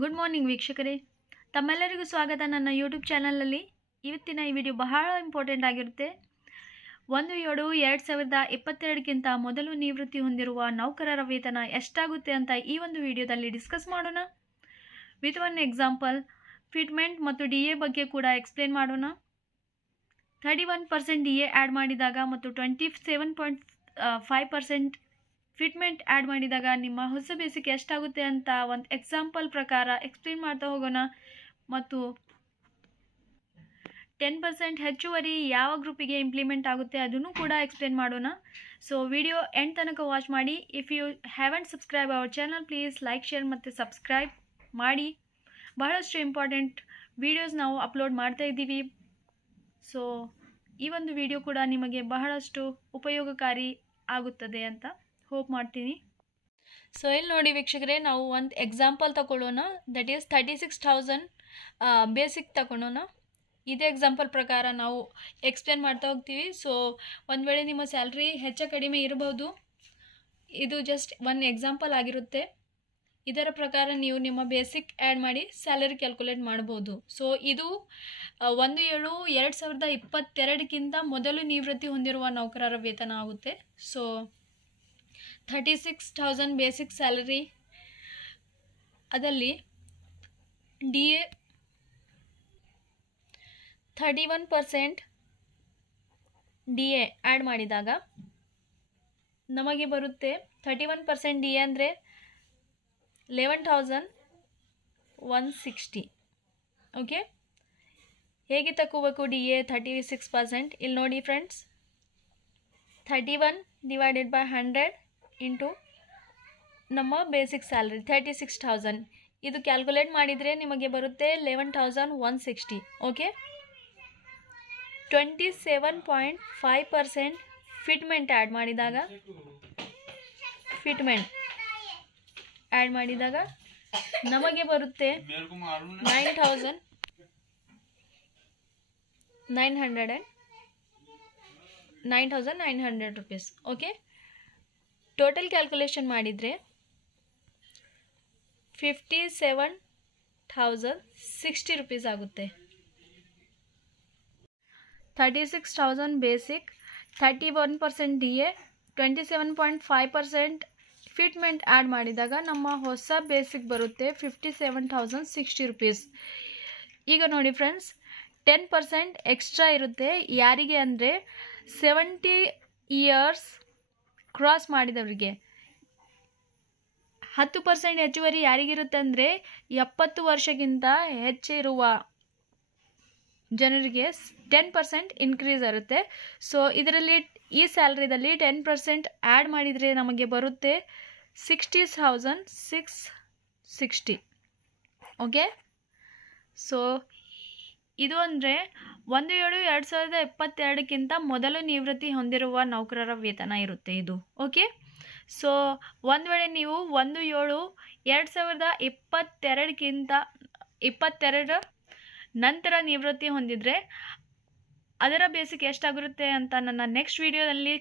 Good morning ವೀಕ್ಷಕರೇ, ತಮ್ಮೆಲ್ಲರಿಗೂ ಸ್ವಾಗತ ನನ್ನ ಯೂಟ್ಯೂಬ್ ಚಾನಲಲ್ಲಿ. ಇವತ್ತಿನ ಈ ವಿಡಿಯೋ ಬಹಳ ಇಂಪಾರ್ಟೆಂಟ್ ಆಗಿರುತ್ತೆ. 1/7/2022ಕ್ಕಿಂತ ಮೊದಲು ನಿವೃತ್ತಿ ಹೊಂದಿರುವ ನೌಕರರ ವೇತನ ಎಷ್ಟಾಗುತ್ತೆ ಅಂತ ಈ ಒಂದು ವಿಡಿಯೋದಲ್ಲಿ ಡಿಸ್ಕಸ್ ಮಾಡೋಣ. ವಿತ್ ಒನ್ ಎಕ್ಸಾಂಪಲ್, ಫಿಟ್ಮೆಂಟ್ ಮತ್ತು DA ಬಗ್ಗೆ ಕೂಡ ಎಕ್ಸ್ಪ್ಲೇನ್ ಮಾಡೋಣ. 31% DA ಆ್ಯಡ್ ಮಾಡಿದಾಗ ಮತ್ತು 27.5% ಫಿಟ್ಮೆಂಟ್ ಆ್ಯಡ್ ಮಾಡಿದಾಗ ನಿಮ್ಮ ಹೊಸ ಬೇಸಿಕ್ ಎಷ್ಟಾಗುತ್ತೆ ಅಂತ ಒಂದು ಎಕ್ಸಾಂಪಲ್ ಪ್ರಕಾರ ಎಕ್ಸ್ಪ್ಲೇನ್ ಮಾಡ್ತಾ ಹೋಗೋಣ. ಮತ್ತು 10% ಹೆಚ್ಚುವರಿ ಯಾವ ಗ್ರೂಪಿಗೆ ಇಂಪ್ಲಿಮೆಂಟ್ ಆಗುತ್ತೆ ಅದನ್ನು ಕೂಡ ಎಕ್ಸ್ಪ್ಲೇನ್ ಮಾಡೋಣ. ಸೊ ವಿಡಿಯೋ ಎಂಡ್ ತನಕ ವಾಚ್ ಮಾಡಿ. If you haven't subscribe our channel, please like, share ಮತ್ತು ಸಬ್ಸ್ಕ್ರೈಬ್ ಮಾಡಿ. ಬಹಳಷ್ಟು ಇಂಪಾರ್ಟೆಂಟ್ ವಿಡಿಯೋಸ್ ನಾವು ಅಪ್ಲೋಡ್ ಮಾಡ್ತಾ ಇದ್ದೀವಿ. ಸೊ ಈ ಒಂದು ವಿಡಿಯೋ ಕೂಡ ನಿಮಗೆ ಬಹಳಷ್ಟು ಉಪಯೋಗಕಾರಿ ಆಗುತ್ತದೆ ಅಂತ ಹೋಪ್ ಮಾಡ್ತೀನಿ. ಸೊ ಇಲ್ಲಿ ನೋಡಿ ವೀಕ್ಷಕರೇ, ನಾವು ಒಂದು ಎಕ್ಸಾಂಪಲ್ ತಗೊಳ್ಳೋಣ. ದಟ್ ಈಸ್ 36,000 ಬೇಸಿಕ್ ತಗೊಳ್ಳೋಣ. ಇದೇ ಎಕ್ಸಾಂಪಲ್ ಪ್ರಕಾರ ನಾವು ಎಕ್ಸ್ಪ್ಲೇನ್ ಮಾಡ್ತಾ ಹೋಗ್ತೀವಿ. ಸೊ ಒಂದು ವೇಳೆ ನಿಮ್ಮ ಸ್ಯಾಲ್ರಿ ಹೆಚ್ಚು ಕಡಿಮೆ ಇರಬಹುದು. ಇದು ಜಸ್ಟ್ ಒನ್ ಎಕ್ಸಾಂಪಲ್ ಆಗಿರುತ್ತೆ. ಇದರ ಪ್ರಕಾರ ನೀವು ನಿಮ್ಮ ಬೇಸಿಕ್ ಆ್ಯಡ್ ಮಾಡಿ ಸ್ಯಾಲರಿ ಕ್ಯಾಲ್ಕುಲೇಟ್ ಮಾಡ್ಬೋದು. ಸೊ ಇದು 1/7/2022ಕ್ಕಿಂತ ಮೊದಲು ನಿವೃತ್ತಿ ಹೊಂದಿರುವ ನೌಕರರ ವೇತನ ಆಗುತ್ತೆ. ಸೊ 36,000 ಬೇಸಿಕ್ ಸ್ಯಾಲರಿ, ಅದರಲ್ಲಿ DA 31% DA ಆ್ಯಡ್ ಮಾಡಿದಾಗ ನಮಗೆ ಬರುತ್ತೆ 31% DA ಅಂದರೆ 11,160. ಓಕೆ, ಹೇಗೆ ತಗೋಬೇಕು DA 36%? ಇಲ್ಲಿ ನೋಡಿ ಫ್ರೆಂಡ್ಸ್, 31 ಡಿವೈಡೆಡ್ ಬೈ 100 ಇಂಟು ನಮ್ಮ ಬೇಸಿಕ್ ಸ್ಯಾಲ್ರಿ 36,000. ಇದು ಕ್ಯಾಲ್ಕುಲೇಟ್ ಮಾಡಿದರೆ ನಿಮಗೆ ಬರುತ್ತೆ 11,160. ಓಕೆ, 27.5% ಫಿಟ್ಮೆಂಟ್ ಆ್ಯಡ್ ಮಾಡಿದಾಗ ನಮಗೆ ಬರುತ್ತೆ 9,900 rupees. ಓಕೆ, ಟೋಟಲ್ ಕ್ಯಾಲ್ಕುಲೇಷನ್ ಮಾಡಿದರೆ 57,060 rupees ಆಗುತ್ತೆ. 36,000 ಬೇಸಿಕ್, 31% DA, 27.5% ಫಿಟ್ಮೆಂಟ್ ಆ್ಯಡ್ ಮಾಡಿದಾಗ ನಮ್ಮ ಹೊಸ ಬೇಸಿಕ್ ಬರುತ್ತೆ 57,060 rupees. ಈಗ ನೋಡಿ ಫ್ರೆಂಡ್ಸ್, 10% ಎಕ್ಸ್ಟ್ರಾ ಇರುತ್ತೆ. ಯಾರಿಗೆ ಅಂದರೆ 70 ಇಯರ್ಸ್ ಕ್ರಾಸ್ ಮಾಡಿದವರಿಗೆ. 10% ಹೆಚ್ಚುವರಿ ಯಾರಿಗಿರುತ್ತೆ ಅಂದರೆ 70 ವರ್ಷಕ್ಕಿಂತ ಹೆಚ್ಚಿರುವ ಜನರಿಗೆ 10% ಇನ್ಕ್ರೀಸ್ ಇರುತ್ತೆ. ಸೊ ಇದರಲ್ಲಿ ಈ ಸ್ಯಾಲ್ರಿದಲ್ಲಿ 10% ಆ್ಯಡ್ ಮಾಡಿದರೆ ನಮಗೆ ಬರುತ್ತೆ 60,660. ಓಕೆ, ಸೊ ಇದು ಅಂದರೆ 1/7/2022ಕ್ಕಿಂತ ಮೊದಲು ನಿವೃತ್ತಿ ಹೊಂದಿರುವ ನೌಕರರ ವೇತನ ಇರುತ್ತೆ ಇದು. ಓಕೆ, ಸೊ ಒಂದು ವೇಳೆ ನೀವು 1/7/2022 ನಂತರ ನಿವೃತ್ತಿ ಹೊಂದಿದರೆ ಅದರ ಬೇಸಿಕ್ ಎಷ್ಟಾಗಿರುತ್ತೆ ಅಂತ ನನ್ನ ನೆಕ್ಸ್ಟ್ ವಿಡಿಯೋದಲ್ಲಿ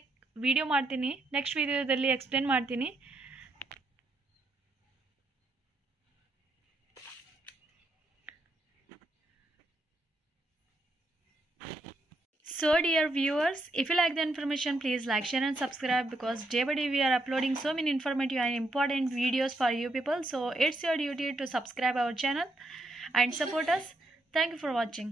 ಎಕ್ಸ್ಪ್ಲೇನ್ ಮಾಡ್ತೀನಿ. So dear viewers, if you like the information, please like, share and subscribe, because day by day we are uploading so many informative and important videos for you people. So it's your duty to subscribe our channel and support us. Thank you for watching.